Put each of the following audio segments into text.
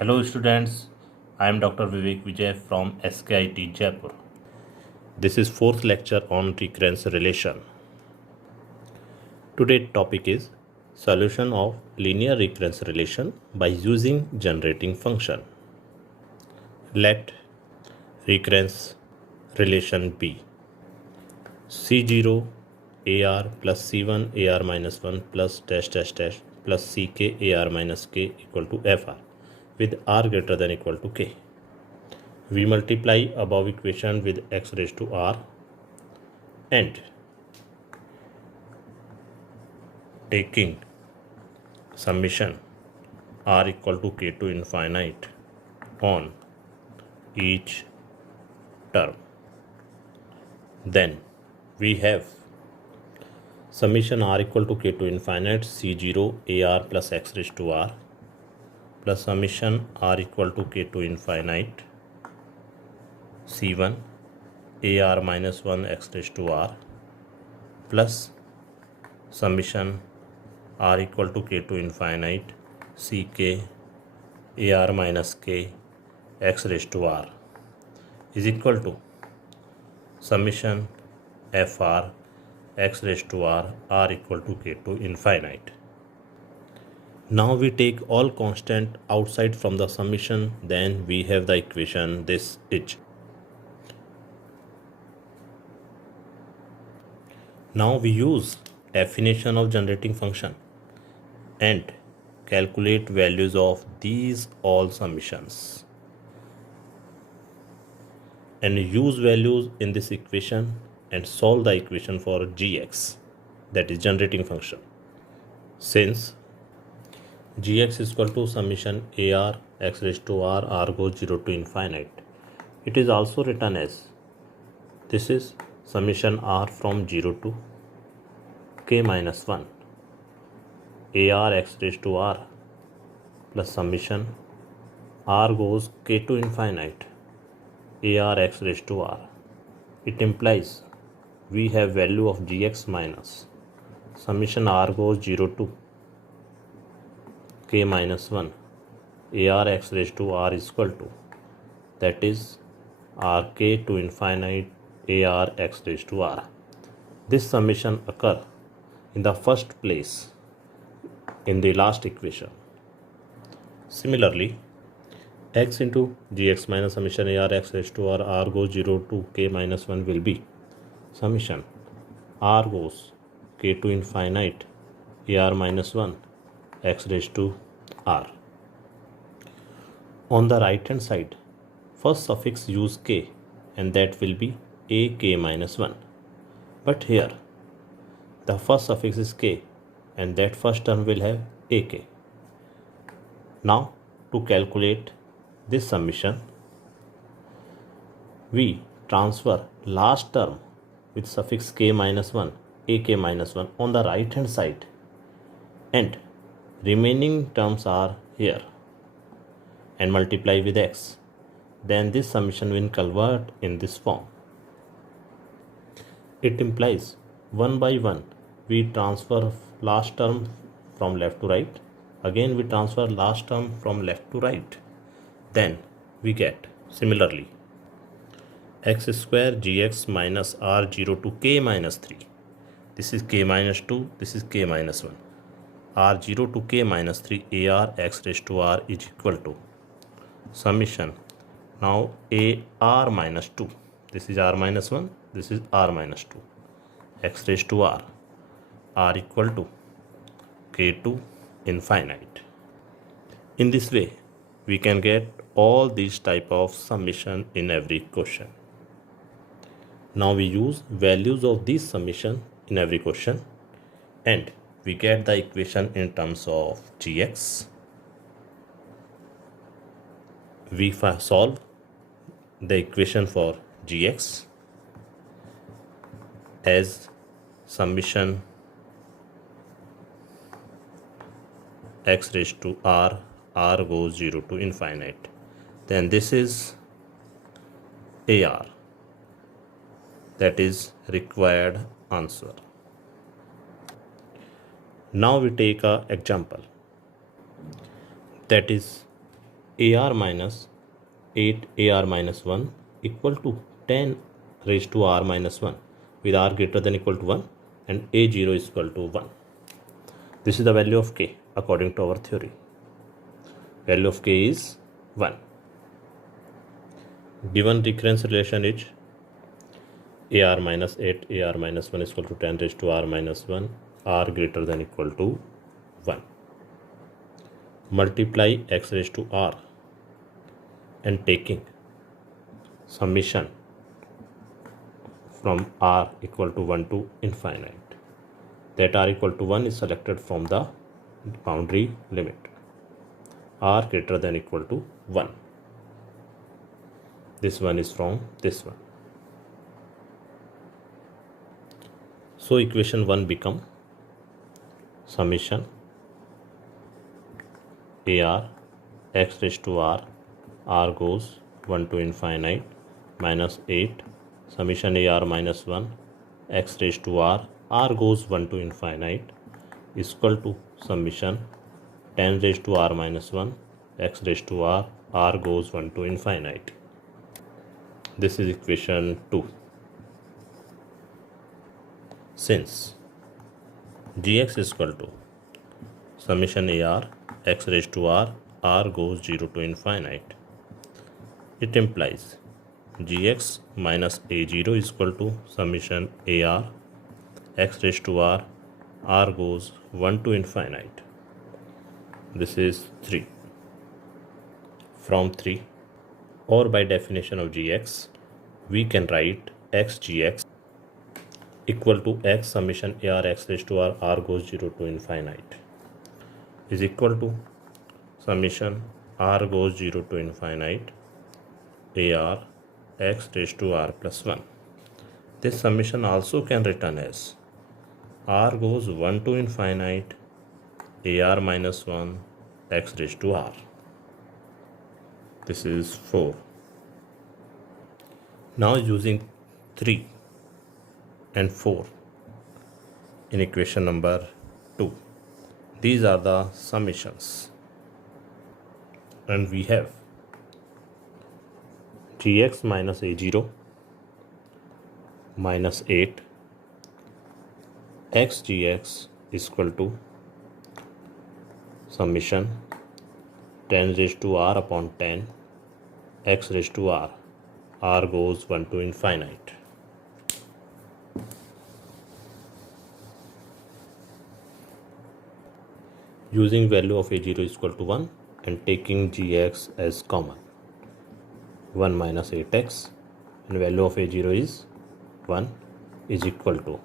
Hello students, I am Dr. Vivek Vijay from SKIT Jaipur. This is fourth lecture on recurrence relation. Today's topic is solution of linear recurrence relation by using generating function. Let recurrence relation be C0 AR plus C1 AR minus 1 plus dash dash dash plus CK AR minus K equal to FR with R greater than equal to K. We multiply above equation with x raised to R and taking summation R equal to K to infinite on each term. Then we have summation R equal to K to infinite C0 AR plus x raised to R plus summation R equal to K to infinite C1 AR minus 1 x raised to R plus summation R equal to K to infinite CK AR minus K x raised to R is equal to summation FR x raised to R equal to K to infinite. Now we take all constant outside from the summation, then we have the equation this is. Now we use definition of generating function and calculate values of these all summations and use values in this equation and solve the equation for gx, that is generating function. Since gx is equal to summation AR x raised to R goes 0 to infinite, it is also written as this is summation R from 0 to K minus 1 AR x raised to R plus summation R goes K to infinite AR x raised to R. It implies we have value of gx minus summation R goes 0 to K minus 1 AR x raised to R is equal to, that is RK to infinite AR x raised to R. This summation occur in the first place in the last equation. Similarly, x into gx minus summation AR x raised to R goes 0 to K minus 1 will be summation R goes K to infinite AR minus 1 x raised to R. On the right hand side, first suffix use K and that will be AK minus 1. But here, the first suffix is K and that first term will have AK. Now, to calculate this summation, we transfer last term with suffix K minus 1, AK minus 1 on the right hand side and remaining terms are here and multiply with x. Then this summation will convert in this form. It implies one by one we transfer last term from left to right. Again we transfer last term from left to right. Then we get similarly x square gx minus R0 to K minus 3. This is K minus 2, this is K minus 1. R0 to K minus 3 AR x raised to R is equal to summation now AR minus 2. This is R minus 1, this is R minus 2. X raised to R equal to K to infinite. In this way, we can get all these type of summation in every question. Now we use values of these summation in every question and we get the equation in terms of gx. We solve the equation for gx as summation x raised to R goes 0 to infinite. Then this is AR, that is required answer. Now we take a example, that is AR minus 8 AR minus 1 equal to 10 raised to R minus 1 with R greater than equal to 1 and A0 is equal to 1. This is the value of K according to our theory. Value of K is 1. Given recurrence relation is AR minus 8 AR minus 1 is equal to 10 raised to R minus 1, R greater than equal to 1. Multiply X raised to R and taking summation from R equal to 1 to infinite. That R equal to 1 is selected from the boundary limit. R greater than equal to 1. This one is from this one. So equation 1 become summation AR X raised to R goes 1 to infinite minus 8 summation AR minus 1 X raised to R goes 1 to infinite is equal to summation 10 raised to R minus 1 X raised to R goes 1 to infinite. This is equation 2. Since Gx is equal to summation AR X raised to R goes 0 to infinite, it implies Gx minus A0 is equal to summation AR X raised to R goes 1 to infinite. This is 3. From 3, or by definition of Gx, we can write xgx equal to x summation AR X raised to R goes 0 to infinite is equal to summation R goes 0 to infinite AR X raised to R plus 1. This summation also can written as R goes 1 to infinite AR minus 1 X raised to R. This is 4. Now using 3 and 4 in equation number 2. These are the summations, and we have Gx minus A0 minus 8 xgx is equal to summation 10 raised to R upon 10 X raised to R goes 1 to infinite. Using value of A0 is equal to 1 and taking Gx as common, 1 minus 8x, and value of A0 is 1 is equal to,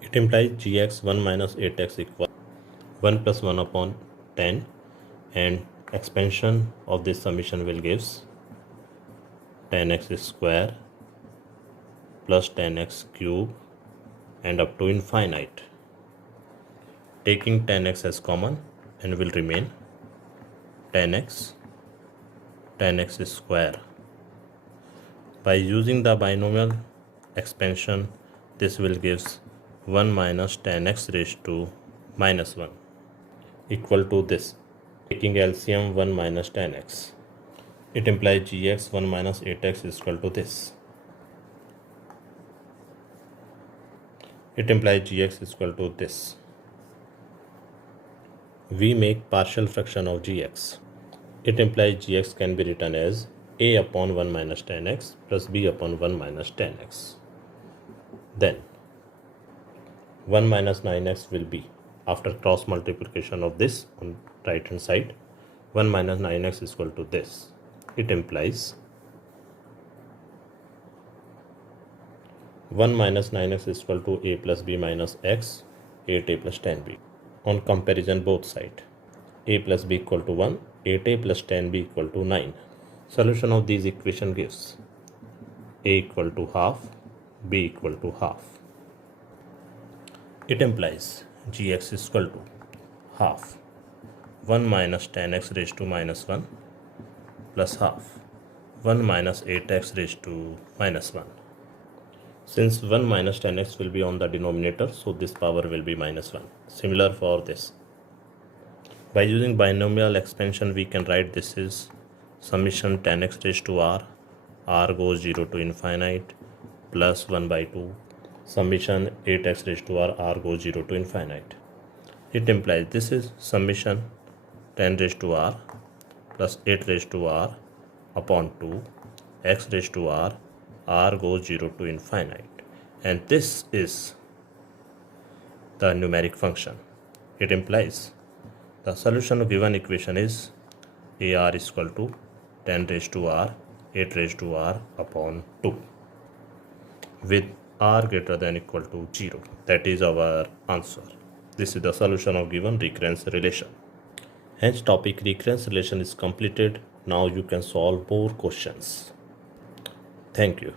it implies Gx 1 minus 8x equal 1 plus 1 upon 10, and expansion of this summation will gives 10x square plus 10x cube and up to infinite. Taking 10x as common and will remain 10x square. By using the binomial expansion, this will gives 1 minus 10x raised to minus 1 equal to this. Taking LCM 1 minus 10x, it implies Gx 1 minus 8x is equal to this. It implies Gx is equal to this. We make partial fraction of Gx. It implies Gx can be written as a upon 1 minus 10x plus b upon 1 minus 10x. Then 1 minus 9x will be, after cross multiplication of this on right hand side, 1 minus 9x is equal to this. It implies 1 minus 9x is equal to a plus b minus x, 8a plus 10b. On comparison both sides, a plus b equal to 1, 8a plus 10b equal to 9. Solution of these equation gives a equal to half, b equal to half. It implies Gx is equal to half 1 minus 10x raised to minus 1 plus half 1 minus 8x raised to minus 1. Since 1 minus 10x will be on the denominator, so this power will be minus 1. Similar for this. By using binomial expansion, we can write this is summation 10x raised to r goes 0 to infinite, plus 1 by 2, summation 8x raised to r goes 0 to infinite. It implies this is summation 10 raised to r plus 8 raised to r upon 2 x raised to r goes 0 to infinite, and this is the numeric function. It implies the solution of given equation is ar is equal to 10 raised to r 8 raised to r upon 2 with r greater than equal to 0. That is our answer. This is the solution of given recurrence relation. Hence topic recurrence relation is completed. Now you can solve more questions. Thank you.